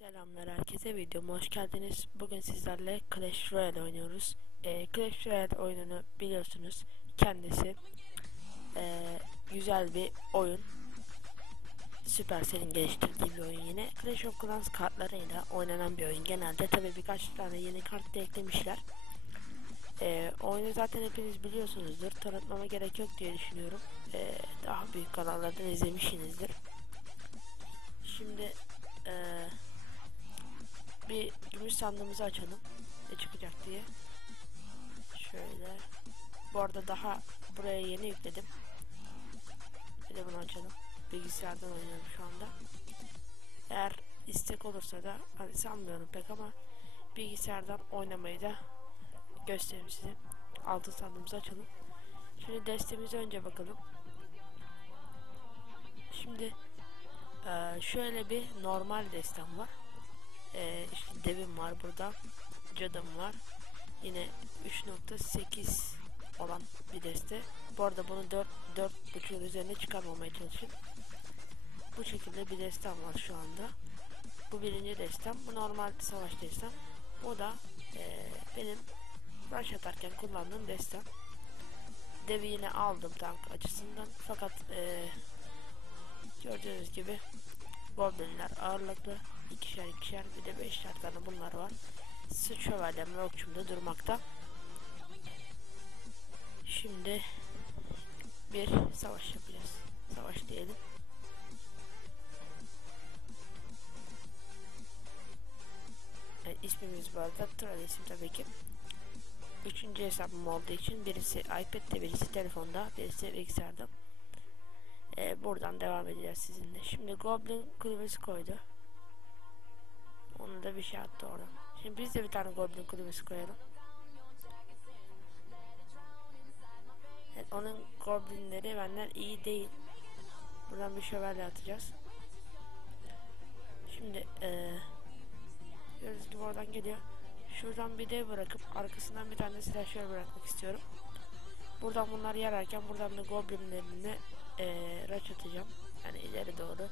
Selamlar herkese videoma hoş geldiniz. Bugün sizlerle Clash Royale oynuyoruz. Ee, Clash Royale oyununu biliyorsunuz. Kendisi ee, güzel bir oyun. Supercell'in geliştirdiği bir oyun yine. Clash of Clans kartlarıyla oynanan bir oyun. Genelde tabi birkaç tane yeni kart da eklemişler. Ee, oyunu zaten hepiniz biliyorsunuzdur. Tanıtmama gerek yok diye düşünüyorum. Ee, daha büyük kanallardan izlemişsinizdir. Şimdi eee bir gümüş sandığımızı açalım. Ne çıkacak diye. Şöyle. Bu arada daha buraya yeni yükledim. Bir bunu açalım. Bilgisayardan oynuyorum şu anda. Eğer istek olursa da hani sanmıyorum pek ama bilgisayardan oynamayı da göstereyim size. Altın sandığımızı açalım. Şimdi destemize önce bakalım. Şimdi şöyle bir normal destem var e, işte devim var burada. Cadım var. Yine 3.8 olan bir deste. Bu arada bunu 4 4.5'ün üzerine çıkarmamaya çalışın. Bu şekilde bir destem var şu anda. Bu birinci destem. Bu normal savaş destem. O da e, benim rush atarken kullandığım destem. Devi yine aldım tank açısından. Fakat e, gördüğünüz gibi Goblinler ağırlıklı ikişer ikişer bir de beşer tane bunlar var. Sırt şövalyem ve okçum da durmakta. Şimdi bir savaş yapacağız. Savaş diyelim. Evet, ismimiz bu arada Troll isim tabii ki. Üçüncü hesabım olduğu için birisi iPad'de, birisi telefonda, birisi bilgisayarda. Ee, buradan devam edeceğiz sizinle. Şimdi Goblin kulübesi koydu. Onu da bir şey attı orada. Şimdi biz de bir tane Goblin kulübesi koyalım. Evet, onun Goblinleri benden iyi değil. Buradan bir şövalye atacağız. Şimdi ee, gördüğünüz gibi oradan geliyor. Şuradan bir dev bırakıp arkasından bir tane slasher bırakmak istiyorum. Buradan bunlar yararken buradan da goblinlerini ee, raç atacağım. Yani ileri doğru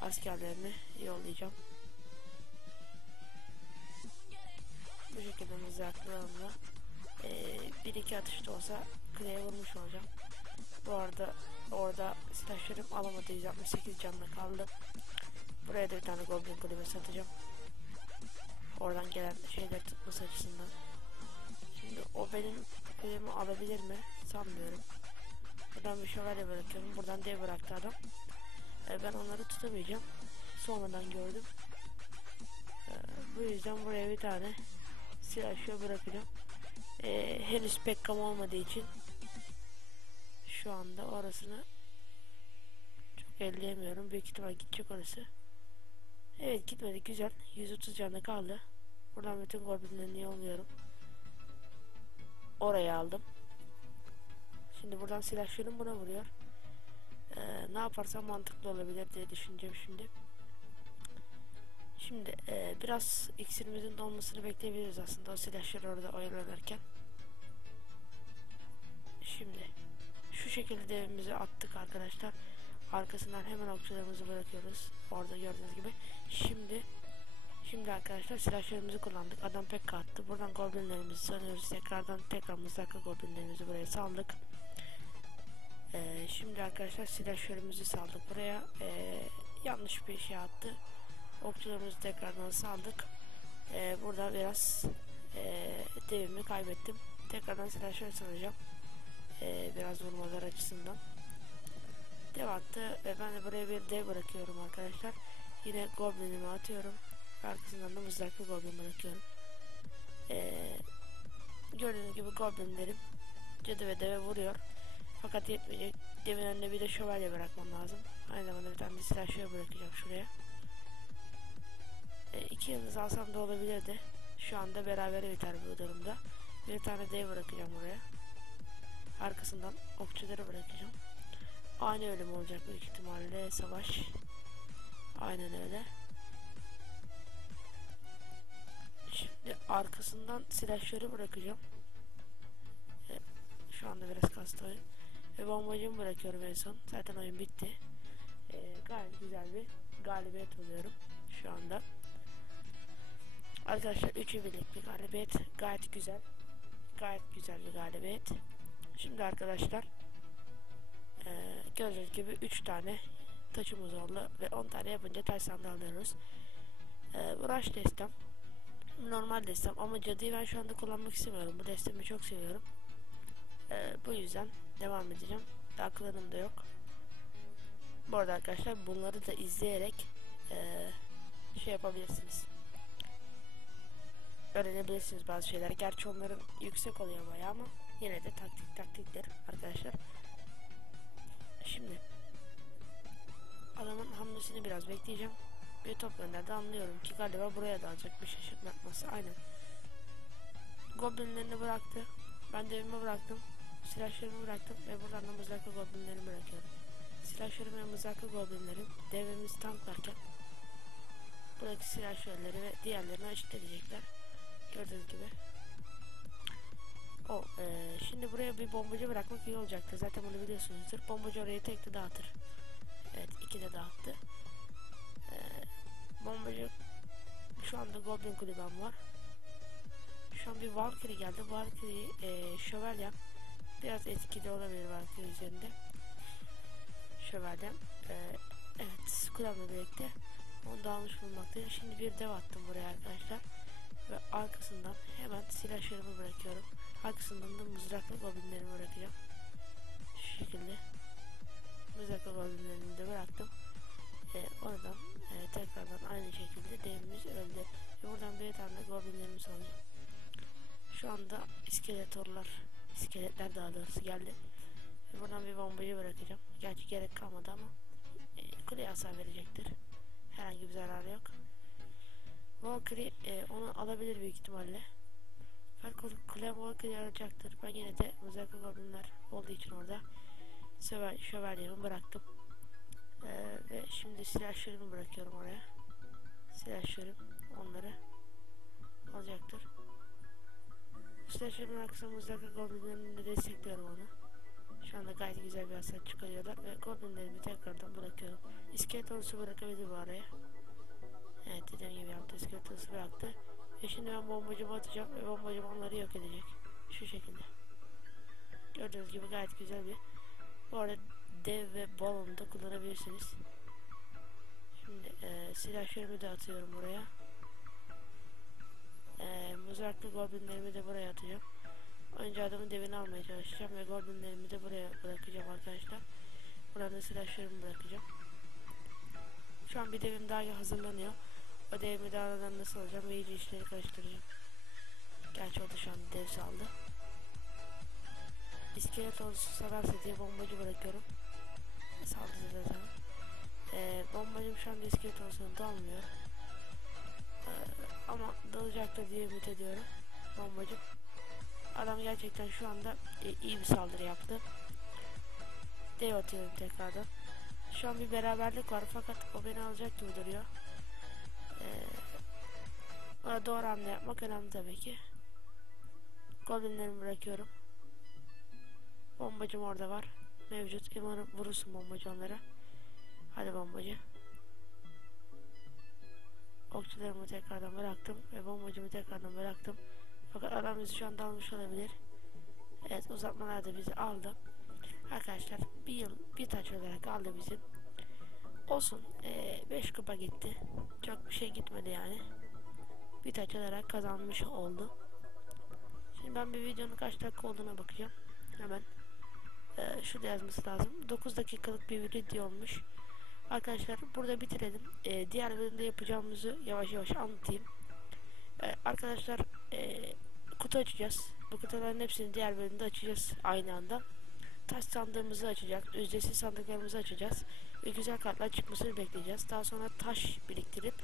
askerlerini yollayacağım. Şekilde mızraklarımla ee, bir iki atışta olsa kuleye vurmuş olacağım. Bu arada orada silahlarım alamadı 168 canla kaldı. Buraya da bir tane goblin kulübesi atacağım. Oradan gelen şeyler tutması açısından. Şimdi o benim kulemi alabilir mi? Sanmıyorum. Buradan bir şövalye bırakıyorum. Buradan dev bıraktı adam. Ee, ben onları tutamayacağım. Sonradan gördüm. Ee, bu yüzden buraya bir tane silah şöyle bırakacağım. Ee, henüz pek kam olmadığı için şu anda orasını çok elleyemiyorum. Büyük ihtimal gidecek orası. Evet gitmedi güzel. 130 canlı kaldı. Buradan bütün goblinlerini yolluyorum. Oraya aldım. Şimdi buradan silahşörüm buna vuruyor. Ee, ne yaparsam mantıklı olabilir diye düşüneceğim şimdi. Şimdi e, biraz iksirimizin dolmasını bekleyebiliriz aslında o silahşör orada oyalanırken. Şimdi şu şekilde devimizi attık arkadaşlar. Arkasından hemen okçularımızı bırakıyoruz. Orada gördüğünüz gibi. Şimdi Şimdi arkadaşlar silahlarımızı kullandık. Adam pek kattı. Buradan goblinlerimizi sanıyoruz. Tekrardan tekrar mızraklı goblinlerimizi buraya saldık. Ee, şimdi arkadaşlar silahlarımızı saldık buraya. Ee, yanlış bir şey attı. Okçularımızı tekrardan saldık. Ee, burada biraz e, devimi kaybettim. Tekrardan silahlar salacağım. Ee, biraz vurmalar açısından. Dev attı ve ben de buraya bir dev bırakıyorum arkadaşlar. Yine goblinimi atıyorum. Arkasından da mızraklı goblin bırakıyorum. Ee, gördüğünüz gibi goblinlerim cadı ve deve vuruyor. Fakat yetmeyecek. Devin önüne bir de şövalye bırakmam lazım. Aynı zamanda bir tane şöyle bırakacağım şuraya. Ee, iki yıldız alsam da olabilirdi. Şu anda beraber biter bu durumda. Bir tane dev bırakacağım buraya. Arkasından okçuları bırakacağım. Aynı ölüm olacak büyük ihtimalle savaş. Aynen öyle. Şimdi arkasından silahları bırakacağım. Evet, şu anda biraz kastı oyun. Ve bombacımı bırakıyorum en son. Zaten oyun bitti. Ee, gayet güzel bir galibiyet oluyorum şu anda. Arkadaşlar 3'ü birlik bir galibiyet. Gayet güzel. Gayet güzel bir galibiyet. Şimdi arkadaşlar e, gördüğünüz gibi 3 tane taşımız oldu ve 10 tane yapınca taş sandığı alıyoruz. E, bu rush destem. Normal destem ama cadıyı ben şu anda kullanmak istemiyorum. Bu destemi çok seviyorum. E, bu yüzden devam edeceğim. Daha klanım da yok. Bu arada arkadaşlar bunları da izleyerek e, şey yapabilirsiniz. Öğrenebilirsiniz bazı şeyler. Gerçi onların yüksek oluyor bayağı ama yine de taktik taktikler arkadaşlar. Şimdi adamın hamlesini biraz bekleyeceğim. Bir top gönderdi anlıyorum ki galiba buraya da alacak bir şaşırtma yapması. Aynen. Goblinlerini bıraktı. Ben de evime bıraktım. Silahlarımı bıraktım ve buradan da mızraklı goblinlerimi bırakıyorum. Silahlarım ve mızraklı goblinlerim devimiz tanklarken buradaki silahşörleri ve diğerlerini edecekler. Gördüğünüz gibi. O, e, şimdi buraya bir bombacı bırakmak iyi olacaktır. Zaten bunu biliyorsunuzdur. Bombacı orayı tek de dağıtır. Evet, iki de dağıttı. E, bombacı şu anda Goblin kulübem var. Şu an bir Valkyrie geldi. Valkyrie e, şövalye biraz etkili olabilir Valkyrie üzerinde. Şövalye. E, evet, kulübemle birlikte onu da almış bulunmaktayım. Şimdi bir dev attım buraya arkadaşlar ve arkasından hemen silahlarımı bırakıyorum. Arkasından da mızraklı goblinlerimi bırakacağım. Şu şekilde mızraklı goblinlerimi de bıraktım. Ee, oradan e, tekrardan aynı şekilde devimiz öldü. Ve buradan bir tane goblinlerimiz alacağım. Şu anda iskeletorlar, iskeletler daha doğrusu geldi. Ve buradan bir bombayı bırakacağım. Gerçi gerek kalmadı ama e, kuleye hasar verecektir. Herhangi bir zararı yok. Valkyrie e, onu alabilir büyük ihtimalle. Fakat Clem Valkyrie alacaktır. Ben yine de mızraklı goblinler olduğu için orada Söver, şövalyemi bıraktım. E, ve şimdi silahlarımı bırakıyorum oraya. Silahlarım onları alacaktır. Silahlarımın arkasında mızraklı goblinlerini de destekliyorum onu. Şu anda gayet güzel bir hasar çıkarıyorlar ve goblinlerimi tekrardan bırakıyorum. İskelet ordusu bırakabilir bu araya. Evet dediğim yaptı. İskeletası bıraktı. Ve şimdi ben bombacımı atacağım ve bombacım onları yok edecek. Şu şekilde. Gördüğünüz gibi gayet güzel bir. Bu arada dev ve balonu da kullanabilirsiniz. Şimdi e, silahlarımı da atıyorum buraya. E, mızraklı goblinlerimi de buraya atacağım. Önce adamın devini almaya çalışacağım ve goblinlerimi de buraya bırakacağım arkadaşlar. Burada silahlarımı bırakacağım. Şu an bir devim daha hazırlanıyor. O devimi de aradan nasıl alacağım ve işleri karıştıracağım. Gerçi o da şu an dev saldı. İskelet ordusu sararsa diye bombacı bırakıyorum. Saldı zaten. Ee, bombacım şu anda iskelet ordusunu dalmıyor. Ee, ama dalacaktır diye ümit ediyorum. Bombacım. Adam gerçekten şu anda e, iyi bir saldırı yaptı. Dev atıyorum tekrardan. Şu an bir beraberlik var fakat o beni alacak gibi duruyor. Ee, doğru hamle yapmak önemli tabii ki. Goblinlerimi bırakıyorum. Bombacım orada var. Mevcut. Umarım vurursun bombacı onlara. Hadi bombacı. Okçularımı tekrardan bıraktım ve bombacımı tekrardan bıraktım. Fakat adam bizi şu anda almış olabilir. Evet uzatmalar da bizi aldı. Arkadaşlar bir yıl bir taç olarak aldı bizim. Olsun 5 ee, kupa gitti. Çok bir şey gitmedi yani. Bir taç olarak kazanmış oldu. Şimdi ben bir videonun kaç dakika olduğuna bakacağım. Hemen. Ee, şurada yazması lazım. 9 dakikalık bir video olmuş. Arkadaşlar burada bitirelim. Ee, diğer bölümde yapacağımızı yavaş yavaş anlatayım. Ee, arkadaşlar e, kutu açacağız. Bu kutuların hepsini diğer bölümde açacağız aynı anda. Taş sandığımızı açacağız. Ücretsiz sandıklarımızı açacağız. Ve güzel kartlar çıkmasını bekleyeceğiz. Daha sonra taş biriktirip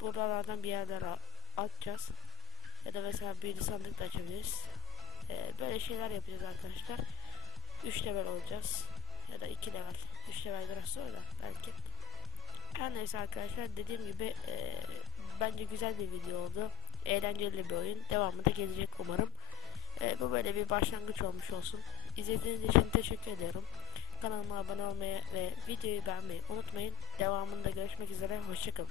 buralardan bir yerlere atacağız. Ya da mesela bir sandık da açabiliriz. Ee, böyle şeyler yapacağız arkadaşlar. 3 level olacağız. Ya da 2 level. 3 level biraz sonra belki. Her neyse arkadaşlar dediğim gibi e, bence güzel bir video oldu. Eğlenceli bir oyun. Devamı da gelecek umarım. E, bu böyle bir başlangıç olmuş olsun. İzlediğiniz için teşekkür ediyorum. Kanalıma abone olmayı ve videoyu beğenmeyi unutmayın. Devamında görüşmek üzere. Hoşçakalın.